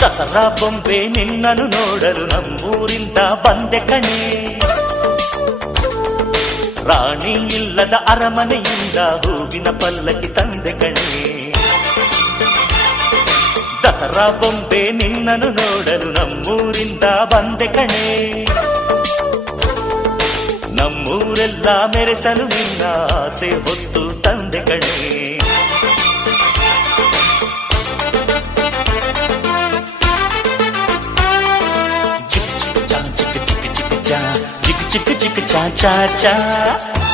ದಸರಾ ಬೊಂಬೆ ನಿನ್ನನ್ನು ನೋಡಲು ನಮ್ಮೂರಿಂದ ಬಂದೆ ಕಣೆ. ರಾಣಿ ಇಲ್ಲದ ಅರಮನೆಯಿಂದ ಹೂವಿನ ಪಲ್ಲಕ್ಕಿ ತಂದೆ ಕಣೆ. ದಸರಾ ಬೊಂಬೆ ನಿನ್ನನ್ನು ನೋಡಲು ನಮ್ಮೂರಿಂದ ಬಂದೆ ಕಣೆ. ನಮ್ಮೂರೆಲ್ಲ ಮೆರೆಸಲು ನಿನ್ನ ಆಸೆ ಹೊತ್ತು ತಂದೆ ಕಣೆ. ಚಿಕ್ಕ ಚಿಕ್ಕ ಚಾ ಚಾ ಚಾ ಚಾ